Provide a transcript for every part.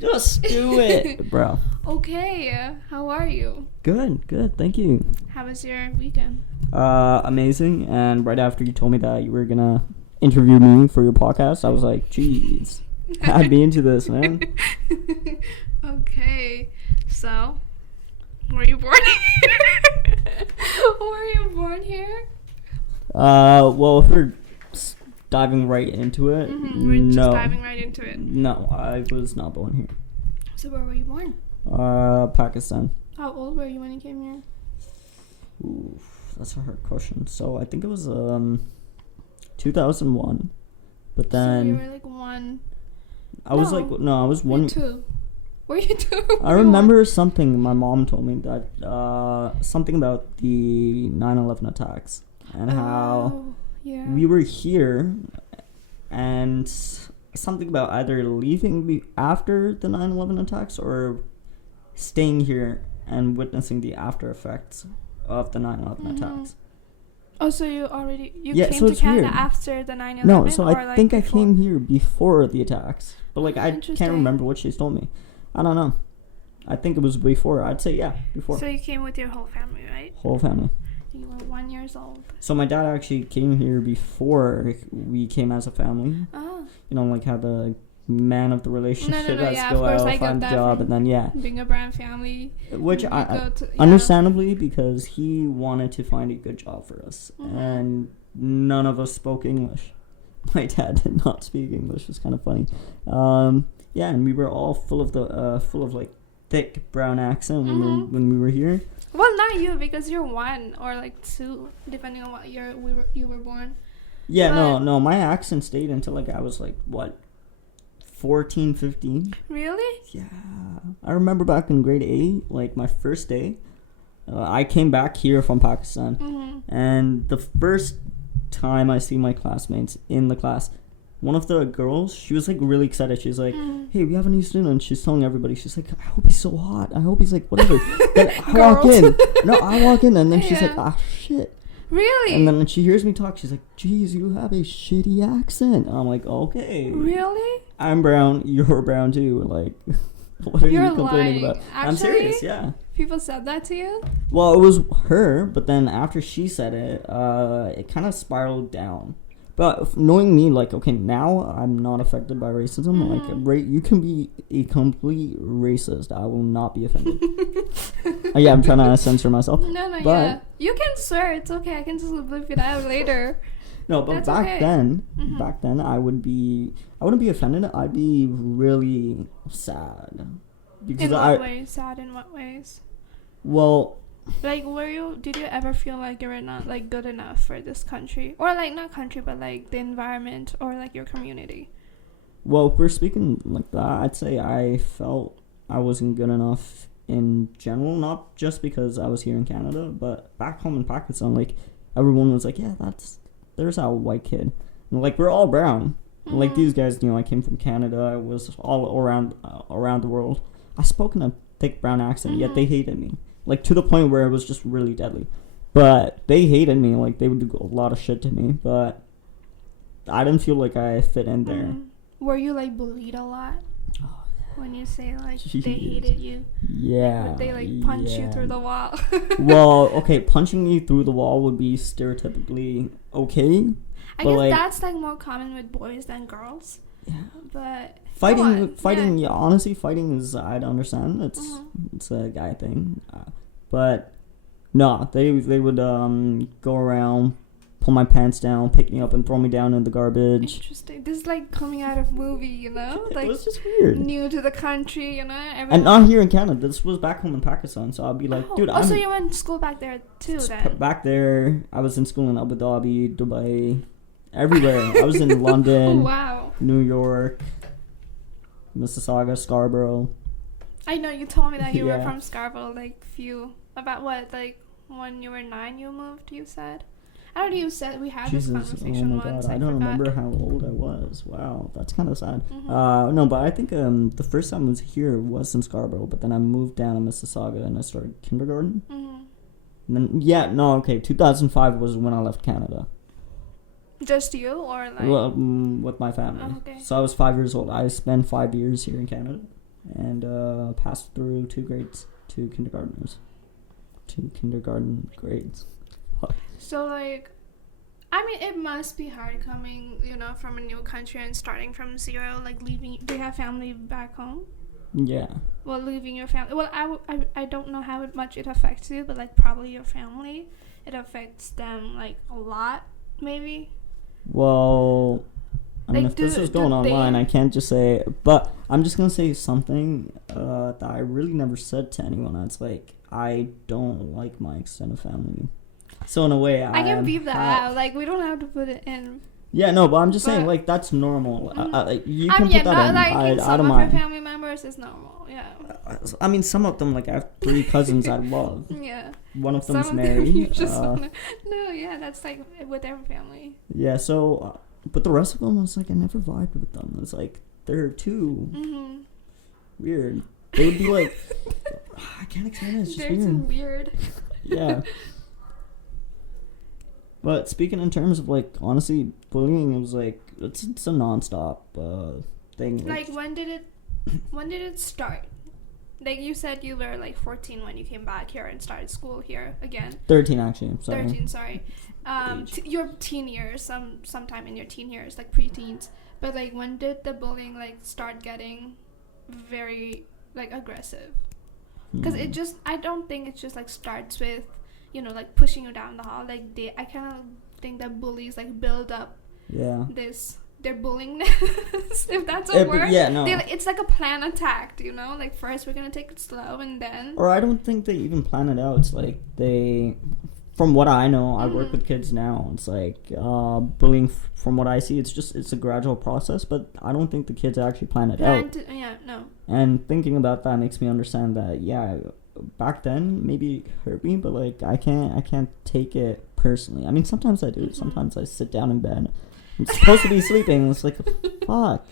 Just do it, bro. Okay, how are you? Good. Thank you. How was your weekend? Amazing. And right after you told me that you were gonna interview me for your podcast, I was like, jeez, I'd be into this, man. Okay, so, were you born here? Were you born here? Well, if we're diving right into it, We're no. just diving right into it. No, I was not born here. So where were you born? Pakistan. How old were you when you came here? Ooh, that's a hard question. So I think it was 2001, but then So you were like one. I was one. Were two. Were you two? I remember something my mom told me that something about the 9/11 attacks and how yeah. we were here and something about either leaving after the 9/11 attacks or staying here and witnessing the after effects of the 9/11 attacks. Oh, so you Yeah, came so to it's Canada weird. after the 9/11? No, so or I like think I before? came here before the attacks. But like I Interesting. can't remember what she's told me. I don't know. I think it was before. I'd say before. So you came with your whole family, right? Whole family. You were 1 year old. So my dad actually came here before we came as a family. Oh. You know, like how the man of the relationship No, has yeah, to go of course, out, I got find a that job, from and then being a brand family. which you I go to- yeah. understandably because he wanted to find a good job for us, Mhm. and none of us spoke English. My dad did not speak English. It was kind of funny. Yeah, and we were all full of like thick brown accent when we were here. Well, not you, because you're 1 or like 2, depending on what year you were born. Yeah, But- no, my accent stayed until like I was like what, 14, 15. Really? Yeah, I remember back in grade 8, like my first day, I came back here from Pakistan, and the first time I see my classmates in the class, one of the girls, she was like really excited. She's like, "Hey, we have a new student." She's telling everybody. She's like, "I hope he's so hot. I hope he's like whatever." Then I walk in. No, I walk in, and then she's like, Yeah. "Ah, shit." Really? And then when she hears me talk, she's like, "Geez, you have a shitty accent." And I'm like, "Okay." Really? I'm brown. You're brown too. Like, what are You're you complaining lying. about? I'm serious. Actually? Yeah. People said that to you? Well, it was her, but then after she said it, it kind of spiraled down. But knowing me, like, okay, now I'm not affected by racism. Like, you can be a complete racist. I will not be offended. Yeah, I'm trying to censor myself. No, but, yeah. You can swear. It's okay. I can just bleep it out later. No, but That's back okay. then, I wouldn't be offended. I'd be really sad. Because In what ways? Sad in what ways? Well, Like, did you ever feel like you were not, like, good enough for this country? Or, like, not country, but, like, the environment or, like, your community? well, if we're speaking like that, I'd say I felt I wasn't good enough in general, not just because I was here in Canada, but back home in Pakistan, like, everyone was like, yeah, there's our white kid. And, like, we're all brown. Like, these guys, I came from Canada. I was all around the world. I spoke in a thick brown accent, yet they hated me. Like, to the point where it was just really deadly. But they hated me. Like, they would do a lot of shit to me. But I didn't feel like I fit in there. Were you, like, bullied a lot? Oh, When you say, like, they Jeez. hated you? yeah. Would they, like, punch you through the wall? Well, okay, punching me through the wall would be stereotypically okay. I but, guess like, that's, like, more common with boys than girls. Yeah. But... Fighting, yeah, honestly, fighting is, I'd understand. It's a guy thing. But, no, they would go around, pull my pants down, pick me up, and throw me down in the garbage. Interesting. This is like coming out of movie, you know? Like, it was just weird. new to the country, you know? And not here in Canada. This was back home in Pakistan. So I'd be like, dude, so you went to school back there too, then? back there. I was in school in Abu Dhabi, Dubai, everywhere. I was in London, Wow. New York, Mississauga, Scarborough. I know, you told me that you were Yeah. from Scarborough, like, about what, like, when you were 9 you moved, you said? I don't know, you said we had this conversation oh my once. God, I don't forgot. remember how old I was. Wow, that's kind of sad. No, but I think the first time I was here was in Scarborough, but then I moved down to Mississauga and I started kindergarten. And then, 2005 was when I left Canada. Just you, or like... Well, with my family. Oh, okay. So I was 5 years old. I spent 5 years here in Canada. and passed through 2 kindergartners. 2 kindergarten grades. So, like, I mean, it must be hard coming, from a new country and starting from zero, like leaving. Do you have family back home? Yeah. Well, leaving your family. Well, I don't know how much it affects you, but, like, probably your family. It affects them, like, a lot, maybe. Well, I mean, Like, if this is going online, I can't just say. But I'm just going to say something that I really never said to anyone. It's like, I don't like my extended family. So in a way, I can beep that out. Like, we don't have to put it in. Yeah, no, but I'm just saying, like, that's normal. You can put that in. Like, I don't some of mind. your family members is normal, yeah. I mean, some of them, like, I have 3 cousins I love. Yeah. One of them's some married. Of them you just no, yeah, that's, like, with every family. Yeah, so, but the rest of them, it's like, I never vibed with them. It's like, they're too weird. They would be like, I can't explain it, it's just they're weird. too weird. Yeah. But speaking in terms of, like, honestly, bullying, it was like, it's a non-stop thing. Like, when did it start? Like, you said you were, like, 14 when you came back here and started school here again. 13, actually, I'm sorry. 13, sorry. Your teen years, sometime in your teen years, like, pre-teens. But, like, when did the bullying, like, start getting very, like, aggressive? Because I don't think it just, like, starts with, like, pushing you down the hall. Like, I kind of think that bullies, like, build up their bullyingness, if that's a word. Yeah, no. It's like a plan attack, Like, first we're going to take it slow, and then... Or I don't think they even plan it out. It's like from what I know, I work with kids now. It's like bullying, from what I see, it's a gradual process, but I don't think the kids actually plan it out. Yeah, no. And thinking about that makes me understand that, yeah, back then maybe it hurt me, but like I can't take it personally. I mean, sometimes I do. Sometimes I sit down in bed. I'm supposed to be sleeping, and it's like, fuck.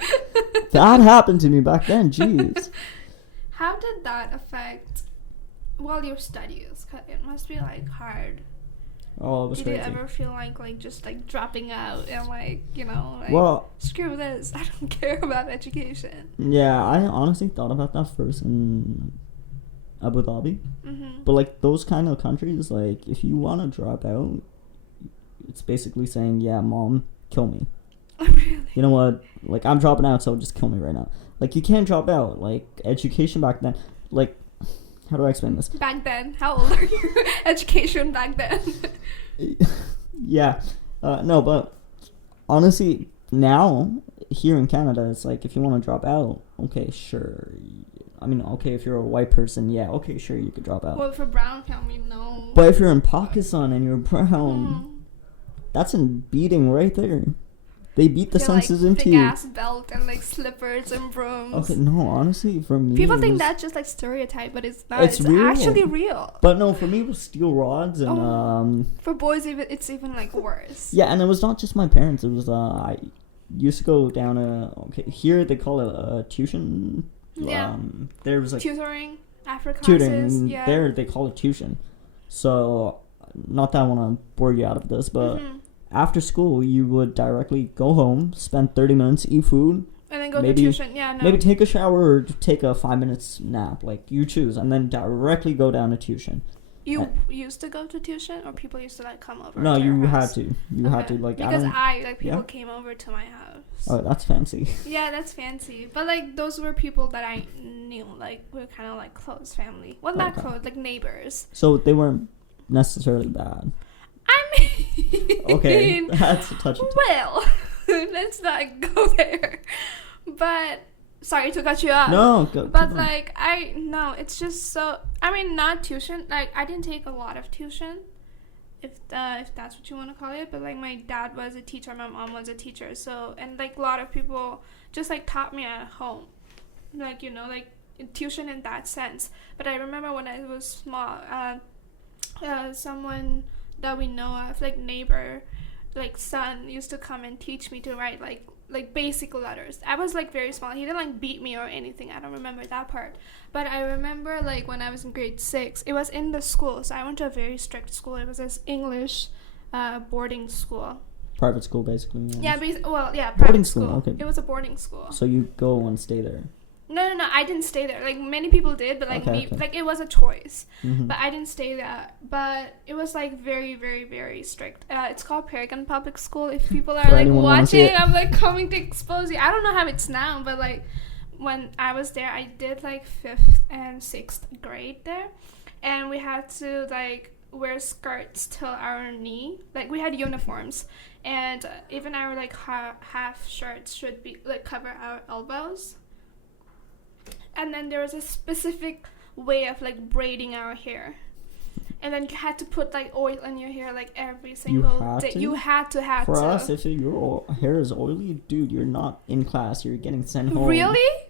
That happened to me back then. Jeez. How did that affect your studies? 'Cause it must be, like, hard. Oh, it was crazy. Did you ever feel like just, like, dropping out and, like, like, well, screw this, I don't care about education? Yeah, I honestly thought about that first in Abu Dhabi. But, like, those kind of countries, like, if you want to drop out, it's basically saying, yeah, mom, kill me. Really? You know what? Like, I'm dropping out, so just kill me right now. Like, you can't drop out. Like, education back then, like, how do I explain this? Back then? How old are you? Education back then? Yeah. No, but honestly, now, here in Canada, it's like, if you want to drop out, okay, sure. I mean, okay, if you're a white person, yeah, okay, sure, you could drop out. Well, for brown family, no. But if you're in Pakistan and you're brown, that's a beating right there. They beat the senses into you. Thick ass belt and, like, slippers and brooms. Okay, no, honestly, for me, people think that's just, like, stereotype, but it's not. It's real. Actually real. But no, for me, it was steel rods and for boys, it's even, like, worse. Yeah, and it was not just my parents. It was I used to go down here they call it a tuition. Yeah. There was like tutoring after classes. Tutoring. Yeah. There they call it tuition. So, not that I want to bore you out of this, but. After school, you would directly go home, spend 30 minutes, eat food. And then go to tuition. Yeah, no. Maybe take a shower or take a 5 minutes nap. Like, you choose. And then directly go down to tuition. You used to go to tuition? Or people used to, like, come over? No, to you your had house? to. You had to. Like, because people came over to my house. Oh, that's fancy. Yeah, that's fancy. But, like, those were people that I knew. Like, we were kind of, like, close family. Well, not close. Like, neighbors. So, they weren't necessarily bad. I mean... Okay, that's a touchy topic. Well, let's not go there. But, sorry to cut you off. No, go. But, like, it's just so... I mean, not tuition. Like, I didn't take a lot of tuition, if that's what you want to call it. But, like, my dad was a teacher, my mom was a teacher. So, and, like, a lot of people just, like, taught me at home. Like, like, tuition in that sense. But I remember when I was small, someone that we know of, like, neighbor, like, son, used to come and teach me to write, like basic letters. I was, like, very small. He didn't, like, beat me or anything. I don't remember that part. But I remember, like, when I was in grade 6, it was in the school. So I went to a very strict school. It was this English boarding school. Private school, basically. Yeah, private boarding school. Okay. It was a boarding school. So you go and stay there. No, I didn't stay there. Like, many people did, but, like, Okay. like, it was a choice. Mm-hmm. But I didn't stay there. But it was, like, very, very, very strict. It's called Paragon Public School. If people are, For like, anyone wanna see watching, it. I'm, like, coming to expose you. I don't know how it's now, but, like, when I was there, I did, like, 5th and 6th grade there. And we had to, like, wear skirts till our knee. Like, we had uniforms. And even our, like, half shirts should be, like, cover our elbows. And then there was a specific way of, like, braiding our hair. And then you had to put, like, oil in your hair, like, every single day. You had to have For to. us, if your hair is oily, dude, you're not in class. You're getting sent home. Really?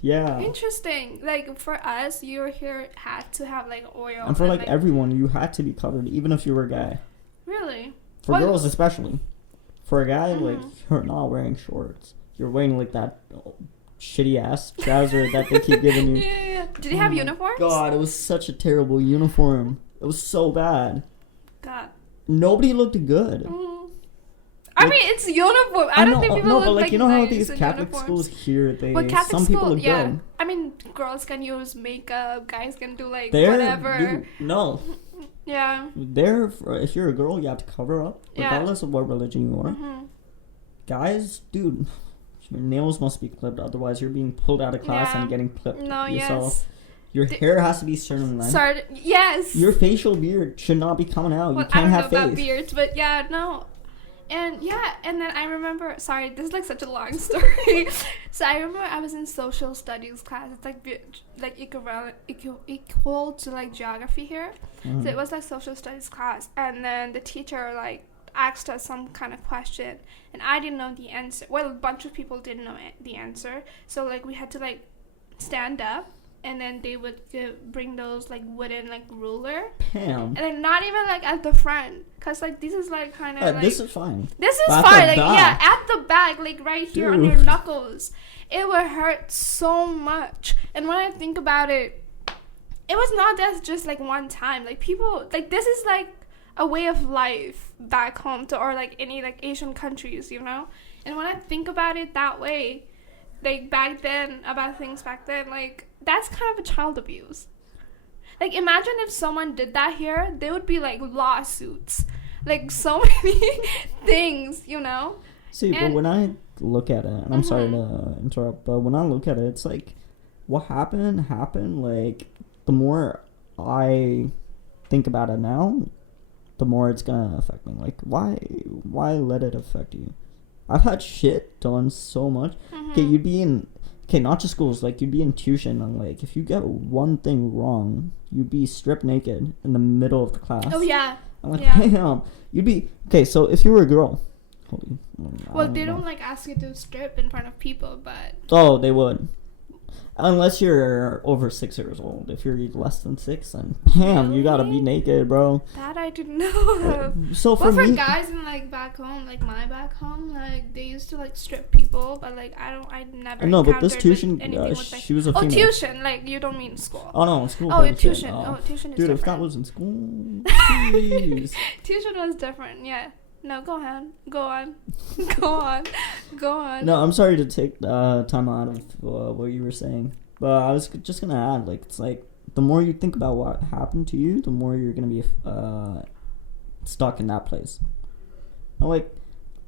Yeah. Interesting. Like, for us, your hair had to have, like, oil. And for, like, everyone, you had to be covered, even if you were a guy. Really? For girls, especially. For a guy, like, you're not wearing shorts. You're wearing, like, that shitty ass trouser that they keep giving you. Yeah. Did they have uniforms? God, it was such a terrible uniform. It was so bad. God. Nobody looked good. I mean, it's uniform. I don't think people look but like, like you know how nice these in Catholic uniforms. schools here, Catholic some people school, look yeah. good. I mean, girls can use makeup, guys can do, like, They're, whatever. dude, no. Yeah. If you're a girl, you have to cover up, regardless of what religion you are. Mm-hmm. Guys, dude, your nails must be clipped, otherwise you're being pulled out of class and getting clipped yourself. Your hair has to be certain length. Yes. Your facial beard should not be coming out. Well, you can't have I don't know face. about beards, but yeah, no. And then I remember, sorry, this is like such a long story. So I remember I was in social studies class. It's like equal to, like, geography here. Mm-hmm. So it was like social studies class, and then the teacher, like, asked us some kind of question, and I didn't know the answer. Well, a bunch of people didn't know the answer, so, like, we had to, like, stand up, and then they would bring those, like, wooden, like, ruler. Damn. And then not even, like, at the front, because, like, this is, like, kind of, like... This is fine. This is fine, like, yeah, at the back, like, right here on your knuckles. It would hurt so much. And when I think about it, it was not just, like, one time. Like, people, like, this is, like, a way of life back home or, like, any, like, Asian countries, you know? And when I think about it that way, like, back then, about things back then, like, that's kind of a child abuse. Like, imagine if someone did that here, there would be, like, lawsuits. Like, so many things, you know? See, but when I look at it, and I'm sorry to interrupt, but when I look at it, it's like, what happened, like, the more I think about it now, the more it's gonna affect me. Like, why let it affect you? I've had shit done so much. Okay, you'd be in... Okay, not just schools, like, you'd be in tuition, and, like, if you get one thing wrong, you'd be stripped naked in the middle of the class. Oh, yeah. I'm like, damn. You'd be... Okay, so if you were a girl... Well, they don't, like, ask you to strip in front of people, but... Oh, they would. Unless you're over 6 years old. If you're less than 6, then bam, you gotta be naked, bro. That I didn't know. So for me, guys in, like, back home, like, my back home, like, they used to, like, strip people, but, like, I never no, but this tuition, anything with, like, she was a female. Oh, tuition, like, you don't mean school. Oh, no, school. Oh, tuition. Tuition is dude, different. if that was in school, jeez. Tuition was different, yeah. No, go on. No, I'm sorry to take time out of what you were saying. But I was just going to add, like, it's like, the more you think about what happened to you, the more you're going to be stuck in that place. And, like,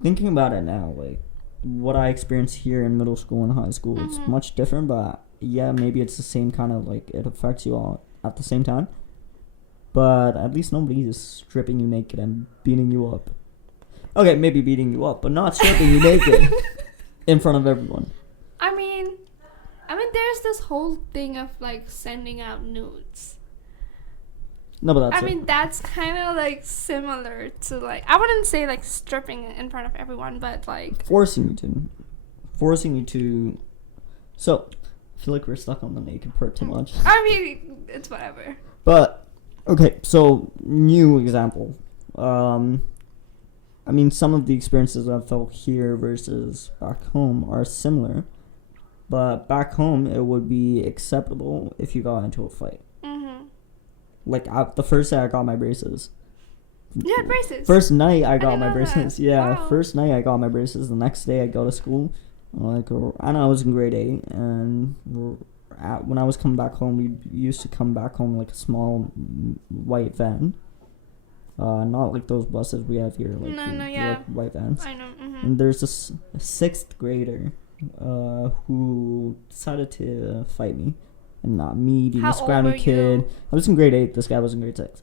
thinking about it now, like, what I experienced here in middle school and high school, it's much different, but, yeah, maybe it's the same kind of, like, it affects you all at the same time. But at least nobody is stripping you naked and beating you up. Okay, maybe beating you up, but not stripping you naked in front of everyone. I mean, there's this whole thing of, like, sending out nudes. No, but that's that's kind of, like, similar to, like, I wouldn't say, like, stripping in front of everyone, but, like... Forcing you to... So, I feel like we're stuck on the naked part too much. I mean, it's whatever. But, okay, so, new example. I mean, some of the experiences I've felt here versus back home are similar. But back home, it would be acceptable if you got into a fight. Mm-hmm. Like, the first day I got my braces. You had braces? First night I got my braces. Yeah, wow. First night I got my braces. The next day I go to school. Like, and I was in grade 8, and when I was coming back home, we used to come back home like a small white van. Not like those buses we have here, like, like white vans. I know. And there's this 6th grader who decided to fight me. And not me being a scrawny kid. I was in grade 8, this guy was in grade 6.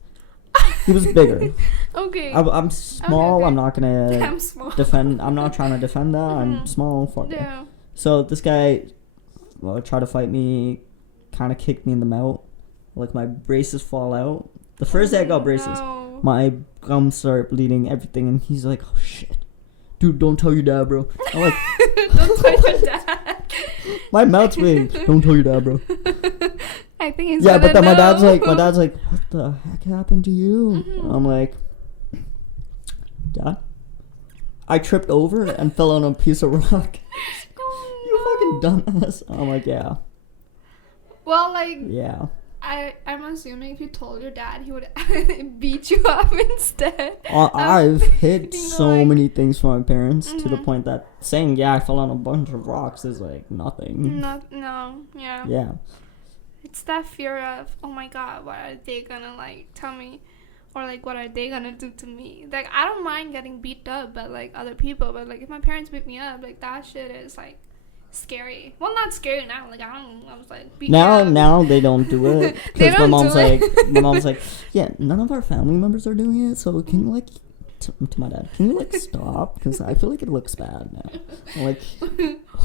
He was bigger. Okay. I'm small, okay. I'm not gonna I'm small. defend, I'm not trying to defend that, I'm small, fuck it. So this guy tried to fight me, kind of kicked me in the mouth. Like, my braces fall out. The first day I got braces, my gums start bleeding, everything, and he's like, oh shit. Dude, don't tell your dad, bro. I'm like, don't tell your dad. My mouth's big. Don't tell your dad, bro. I think he's but then my dad's like, what the heck happened to you? I'm like, Dad, I tripped over and fell on a piece of rock. You fucking dumbass. I'm like, yeah. Well, like, yeah. I'm assuming if you told your dad, he would beat you up instead. I've hid so many things from my parents to the point that saying, yeah, I fell on a bunch of rocks is like nothing. Yeah. Yeah. It's that fear of, oh my god, what are they gonna like tell me? Or like, what are they gonna do to me? Like, I don't mind getting beat up by like other people, but like if my parents beat me up, like that shit is like scary. Well, not scary now. Like, I was like, now they don't do it because my mom's like, yeah, none of our family members are doing it. So can you like, to my dad, can you like stop? Because I feel like it looks bad now. I'm like,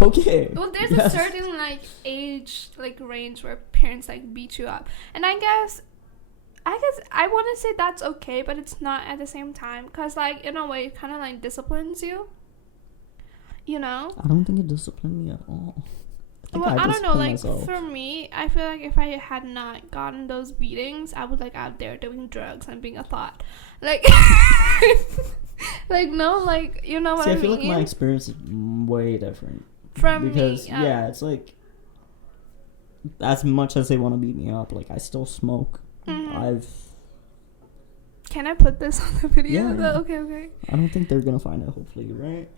okay. Well, there's a certain like age like range where parents like beat you up, and I guess I want to say that's okay, but it's not at the same time, because like in a way it kind of like disciplines you. You know? I don't think it disciplined me at all. I don't know, like, myself. For me, I feel like if I had not gotten those beatings, I was, like, out there doing drugs and being a thought. Like, like, no, like, you know what I mean? I feel like my experience is way different. Because, yeah, it's like, as much as they want to beat me up, like, I still smoke. Can I put this on the video? Yeah. Okay. I don't think they're gonna find it, hopefully, right?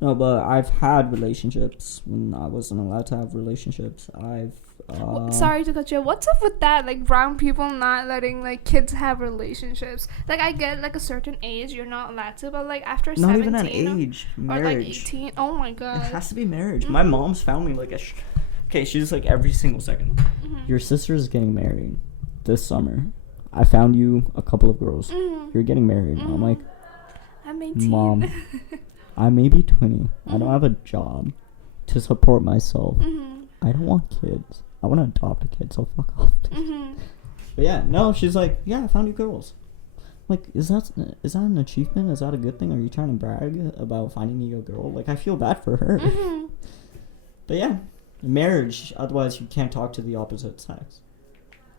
No, but I've had relationships when I wasn't allowed to have relationships. Sorry to cut you. What's up with that? Like, brown people not letting like kids have relationships. Like, I get like a certain age you're not allowed to, but like after not 17 even an age, marriage. Or like 18. Oh my god. It has to be marriage. My mom's found me like okay, she's like every single second. Your sister is getting married this summer. I found you a couple of girls. You're getting married. I'm like, I'm 18. Mom, I may be 20. I don't have a job to support myself. I don't want kids. I want to adopt a kid, so fuck off. But yeah, no, she's like, yeah, I found you girls. Like, is that an achievement? Is that a good thing? Are you trying to brag about finding me a girl? Like, I feel bad for her. But yeah, marriage, otherwise you can't talk to the opposite sex.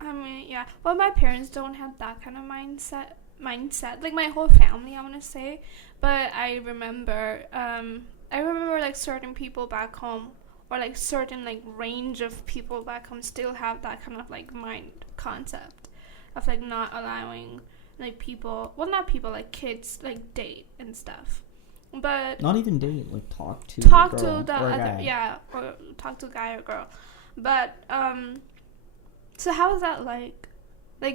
I mean, yeah. Well, my parents don't have that kind of mindset. Like, my whole family, I want to say. But I remember like certain people back home, or like certain like range of people back home still have that kind of like mind concept of like not allowing like people, well, not people, like kids, like date and stuff. But not even date, like talk to the other guy. Yeah, or talk to a guy or girl. But so how is that like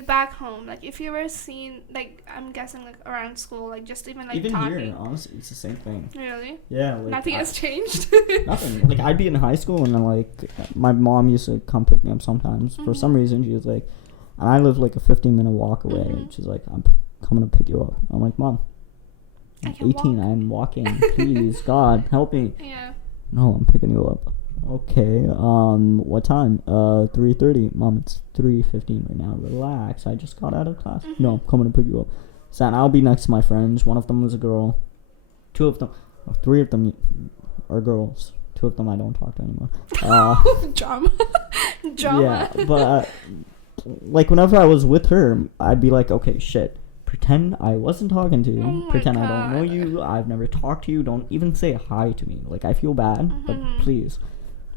back home? Like, if you were seen, like, I'm guessing like around school, like just even like talking. Here, honestly, it's the same thing. Really? Yeah. Like, nothing has changed. Nothing. Like, I'd be in high school and then like my mom used to come pick me up sometimes. For some reason, she was like, and I live like a 15-minute walk away. And she's like, I'm coming to pick you up. I'm like, Mom, I'm 18. I'm walking. Please, God, help me. Yeah. No, I'm picking you up. Okay, what time? 3:30. Mom, it's 3:15 right now. Relax. I just got out of class. No, I'm coming to pick you up. So I'll be next to my friends. One of them was a girl. 3 of them are girls. 2 of them I don't talk to anymore. Drama. Yeah, but like whenever I was with her, I'd be like, okay, shit. Pretend I wasn't talking to you. Pretend I don't know you. I've never talked to you. Don't even say hi to me. Like, I feel bad, but please.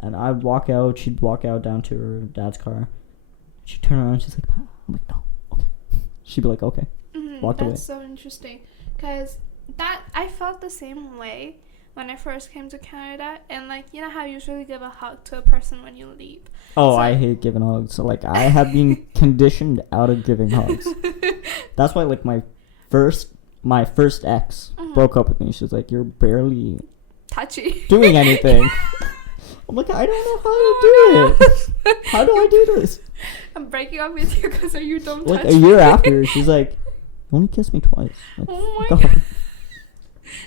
And I'd walk out. She'd walk out down to her dad's car. She'd turn around. She's like, I'm like, no, okay. She'd be like, okay. Walked away. That's so interesting. Because I felt the same way when I first came to Canada, and like, you know how you usually give a hug to a person when you leave. Oh, So- I hate giving hugs. So like I have been conditioned out of giving hugs. That's why like my first ex broke up with me. She's like, you're barely Touchy. doing anything. I'm like, I don't know how to do it. How do I do this? I'm breaking up with you because you don't Like touch a year me. after, she's like, you only kissed me twice. Like, Oh my God. god.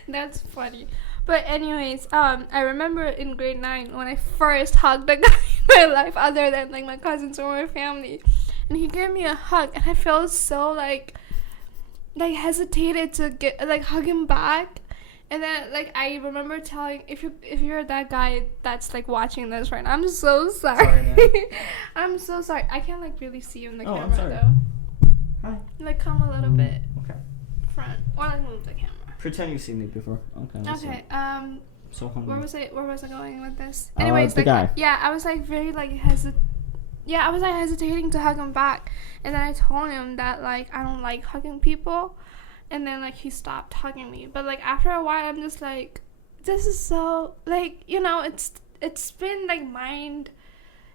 That's funny. But anyways, I remember in grade 9 when I first hugged a guy in my life other than like my cousins or my family. And he gave me a hug and I felt so like hesitated to get like hug him back. And then like I remember telling if you're that guy that's like watching this right now, I'm so sorry. Sorry, I'm so sorry. I can't like really see you in the Oh, I'm camera sorry. though. Hi. Like come a little bit Okay. front. Or like move the camera. Pretend you've seen me before. Okay. That's Okay. it. So hungry. Where was I going with this? The Anyways, like guy. yeah, I was like very like I was like hesitating to hug him back, and then I told him that like I don't like hugging people, and then like he stopped hugging me. But like after a while, I'm just like, this is so like, you know, it's been like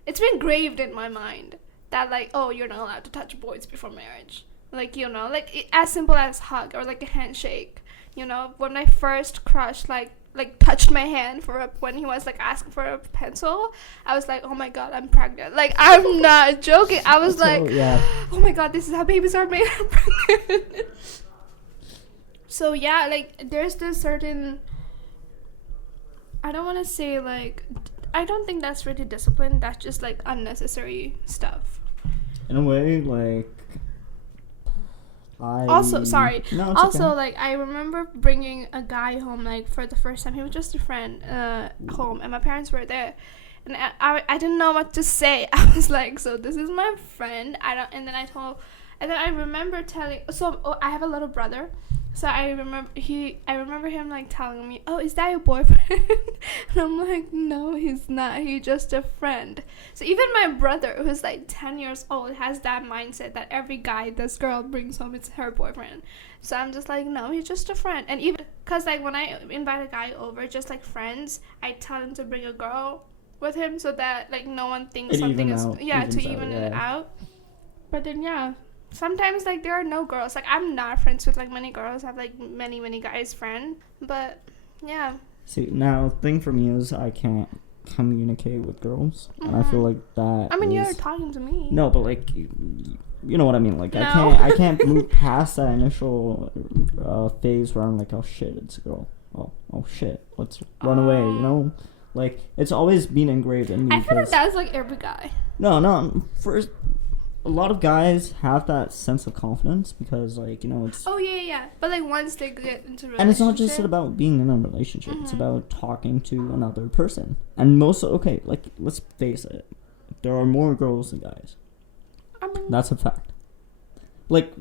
it's been graved in my mind that like, oh, you're not allowed to touch boys before marriage. Like, you know, like as simple as hug or like a handshake. You know, when my first crush like touched my hand when he was like asking for a pencil, I was like, oh my god, I'm pregnant. Like, I'm not joking. I was like, yeah. oh my god, this is how babies are made. I'm pregnant. So yeah, like there's this certain, I don't want to say like, I don't think that's really discipline. That's just like unnecessary stuff. In a way, like. Also, sorry. No, it's Also, okay. like, I remember bringing a guy home, like, for the first time. He was just a friend home, and my parents were there. And I didn't know what to say. I was like, so this is my friend. And then I remember telling, I have a little brother. So I remember him, like, telling me, oh, is that your boyfriend? And I'm like, no, he's not. He's just a friend. So even my brother, who's, like, 10 years old, has that mindset that every guy this girl brings home is her boyfriend. So I'm just like, no, he's just a friend. And even, because, like, when I invite a guy over, just, like, friends, I tell him to bring a girl with him so that, like, no one thinks something is... Yeah, to even it out. But then, yeah. Sometimes, like, there are no girls. Like, I'm not friends with, like, many girls. I have, like, many, many guys friends. But, yeah. See, now, the thing for me is I can't communicate with girls. And I feel like that I mean, you're talking to me. No, but, like, you know what I mean. Like, No. I can't move past that initial phase where I'm like, oh, shit, it's a girl. Oh, shit, let's run away, you know? Like, it's always been engraved in me. I feel like that's, like, every guy. No, first... A lot of guys have that sense of confidence because, like, you know, it's... Oh, yeah. But, like, once they get into a relationship... And it's not just about being in a relationship. It's about talking to another person. And okay, like, let's face it. There are more girls than guys. I mean, That's a fact. Like,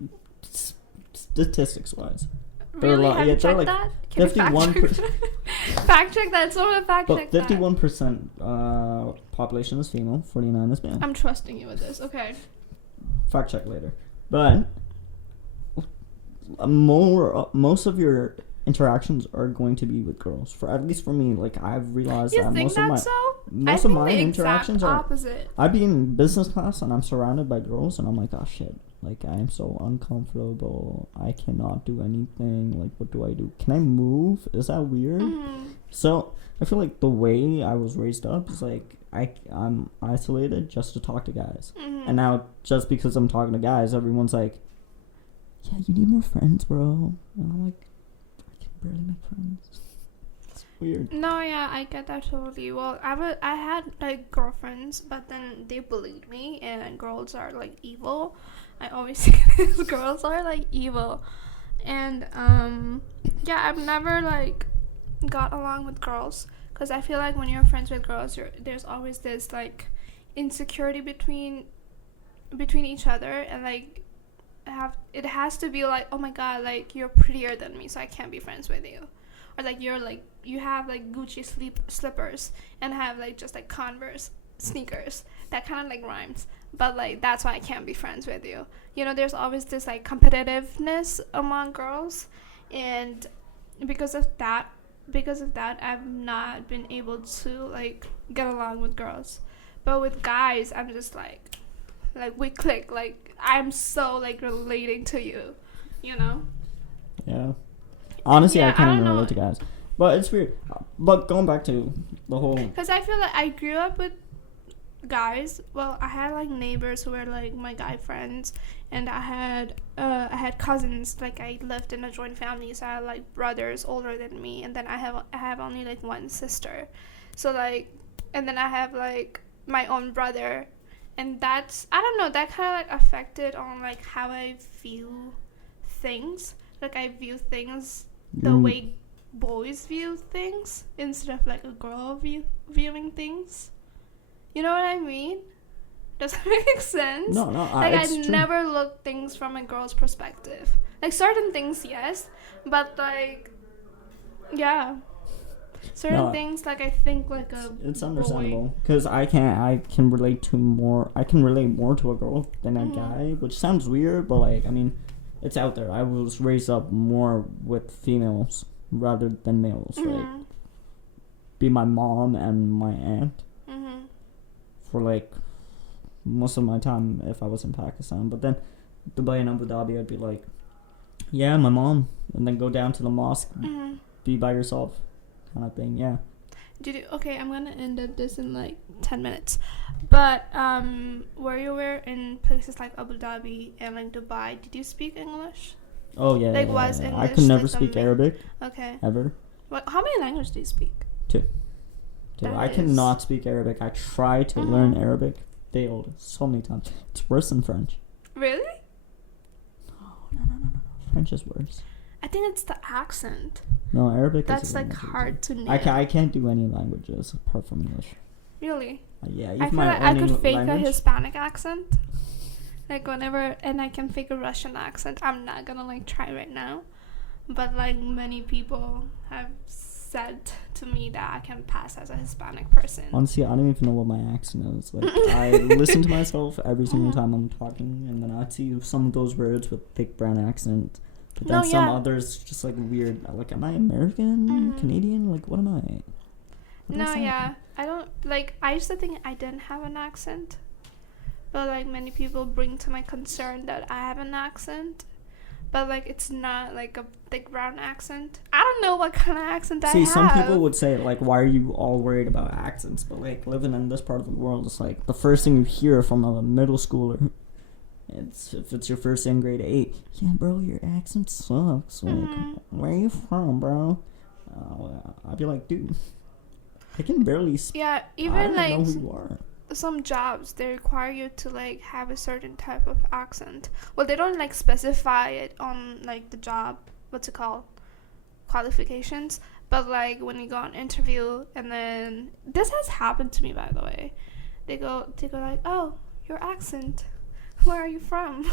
statistics-wise. really? Have you checked that? Can you 51%. fact check that? Someone fact check But that. 51% population is female, 49 is male. I'm trusting you with this. Okay. Fact check later. But most of your interactions are going to be with girls. At least for me, like, I've realized You that think that's so? most of my the interactions exact are opposite. I'd be in business class and I'm surrounded by girls and I'm like, oh shit, like, I am so uncomfortable. I cannot do anything. Like, what do I do? Can I move? Is that weird? So I feel like the way I was raised up is like I'm isolated just to talk to guys. And now just because I'm talking to guys, everyone's like, yeah, you need more friends, bro. And I'm like, I can barely make friends. It's weird. No, yeah, I get that totally. Well, I had like girlfriends, but then they bullied me, and girls are like evil. I always say this, girls are like evil, and yeah, I've never like got along with girls because I feel like when you're friends with girls, there's always this like insecurity between each other, and like it has to be like, oh my god, like you're prettier than me, so I can't be friends with you. Or like you have like Gucci slippers and have like just like Converse sneakers. That kind of like rhymes, but like that's why I can't be friends with you. You know, there's always this like competitiveness among girls, and because of that, because of that, I've not been able to like get along with girls. But with guys, I'm just like we click. Like I'm so like relating to you, you know. Yeah. Honestly, Yeah, I can't I even don't relate to guys. But it's weird. But going back to the whole... Because I feel like I grew up with guys. Well, I had like neighbors who were like my guy friends, and I had cousins. Like I lived in a joint family, so I had like brothers older than me, and then I have only like one sister. So like, and then I have like my own brother, and that's, I don't know, that kind of like affected on like how I view things. Like I view things the way boys view things instead of like a girl viewing things. You know what I mean? Does that make sense? No, like I true. never look things from a girl's perspective. Like certain things, yes, but like, yeah, certain things like I think like a it's understandable because I can relate more to a girl than a guy, which sounds weird, but like I mean, it's out there. I was raised up more with females rather than males. Like, be my mom and my aunt for like most of my time if I was in Pakistan. But then Dubai and Abu Dhabi, I'd be like, yeah, my mom, and then go down to the mosque, be by yourself, kind of thing. Yeah. Okay, I'm gonna end this in like 10 minutes. But where you were in places like Abu Dhabi and like Dubai, did you speak English? Oh yeah. Like yeah, was yeah. English I could never like speak Arabic. Okay. Ever. How many languages do you speak? Two. I cannot speak Arabic. I tried to learn Arabic. Failed so many times. It's worse than French. Really? No. French is worse. I think it's the accent. No, Arabic That's is like hard to nail. I can't do any languages apart from English. Really? Yeah, I feel like I could fake a Hispanic accent. Like whenever, and I can fake a Russian accent. I'm not gonna like try right now. But like many people have said to me that I can pass as a Hispanic person. Honestly, I don't even know what my accent is. Like I listen to myself every single time I'm talking, and then I see some of those words with thick brown accent. But then some others just like weird. Like, am I American, Canadian? Like, what am I? I don't like. I used to think I didn't have an accent, but like many people bring to my concern that I have an accent. But like it's not like a thick brown accent. I don't know what kind of accent I have. See, some people would say like, why are you all worried about accents? But like living in this part of the world, it's like the first thing you hear from a middle schooler, if it's your first day in grade 8, yeah, bro, your accent sucks. Like, where are you from, bro? I'd be like, dude, I can barely speak. Yeah, even I like don't know who you are. Some jobs, they require you to like have a certain type of accent. Well, they don't like specify it on like the job, what's it called, qualifications, but like when you go on interview, and then this has happened to me, by the way, they go like, oh, your accent, where are you from?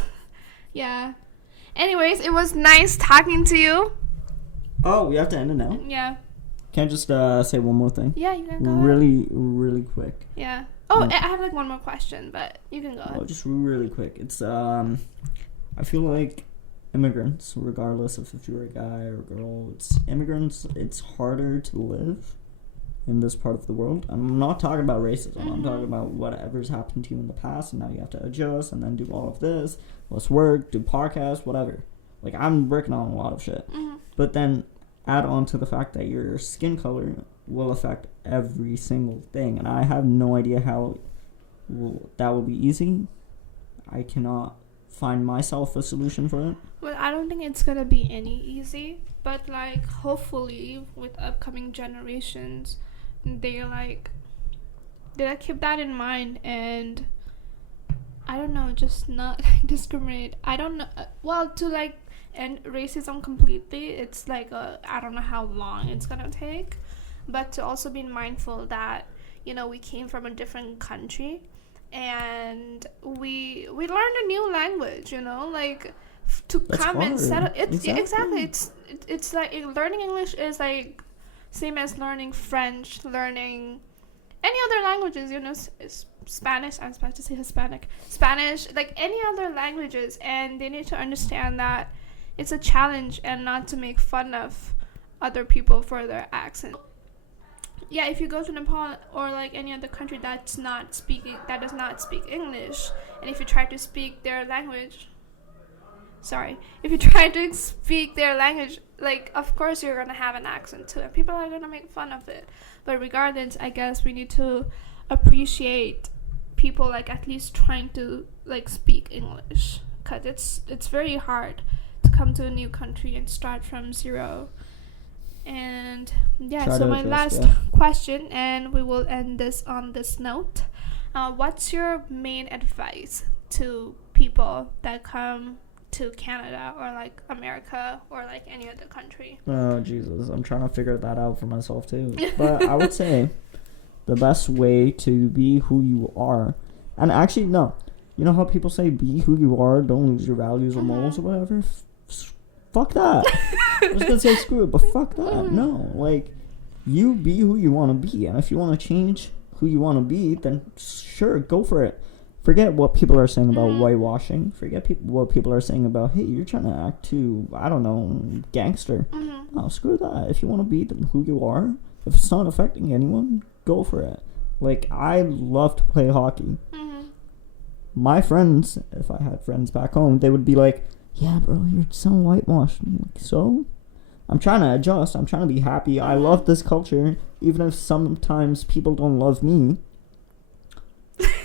Yeah, anyways, it was nice talking to you. Oh, we have to end it now? Yeah. Can I just say one more thing? Yeah, you can go really quick. Yeah. Oh, I have like one more question, but you can go ahead. Oh, just really quick. It's I feel like immigrants, regardless of if you're a guy or a girl, it's harder to live in this part of the world. I'm not talking about racism. I'm talking about whatever's happened to you in the past, and now you have to adjust and then do all of this. Let's work, do podcasts, whatever. Like, I'm working on a lot of shit. But then add on to the fact that your skin color will affect every single thing, and I have no idea how that will be easy. I cannot find myself a solution for it. Well, I don't think it's gonna be any easy, but like hopefully with upcoming generations, they keep that in mind, and I don't know, just not like discriminate. I don't know. Well, to like end racism completely, it's like I don't know how long it's gonna take. But to also be mindful that, you know, we came from a different country, and we learned a new language, you know, like to That's come hard. and settle. Exactly. It's like learning English is like same as learning French, learning any other languages, you know, Spanish. I was about to say Hispanic, Spanish, like any other languages, and they need to understand that it's a challenge and not to make fun of other people for their accent. Yeah, if you go to Nepal or like any other country that does not speak English, and if you try to speak their language, like, of course you're gonna have an accent too, and people are gonna make fun of it. But regardless, I guess we need to appreciate people like at least trying to like speak English, because it's very hard to come to a new country and start from zero. And yeah, so my last question, and we will end this on this note. What's your main advice to people that come to Canada or like America or like any other country? Oh Jesus, I'm trying to figure that out for myself too. But I would say the best way to be who you are, and actually no, you know how people say be who you are, don't lose your values or morals or whatever. Fuck that. I was gonna say screw it, but fuck that. No, like, you be who you want to be, and if you want to change who you want to be, then sure, go for it. Forget what people are saying about whitewashing. Forget what people are saying about, hey, you're trying to act too, I don't know, gangster. No, screw that. If you want to be who you are, if it's not affecting anyone, go for it. Like, I love to play hockey. My friends, if I had friends back home, they would be like, yeah, bro, you're so whitewashed. I'm like, so? I'm trying to adjust. I'm trying to be happy. I love this culture, even if sometimes people don't love me.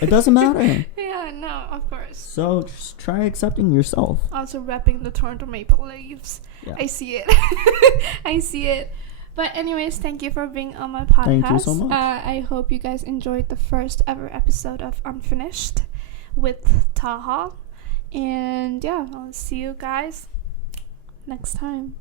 It doesn't matter. Yeah, no, of course. So just try accepting yourself. Also repping the Toronto Maple Leafs. Yeah. I see it. I see it. But anyways, thank you for being on my podcast. Thank you so much. I hope you guys enjoyed the first ever episode of Unfinished with Talha. And yeah, I'll see you guys next time.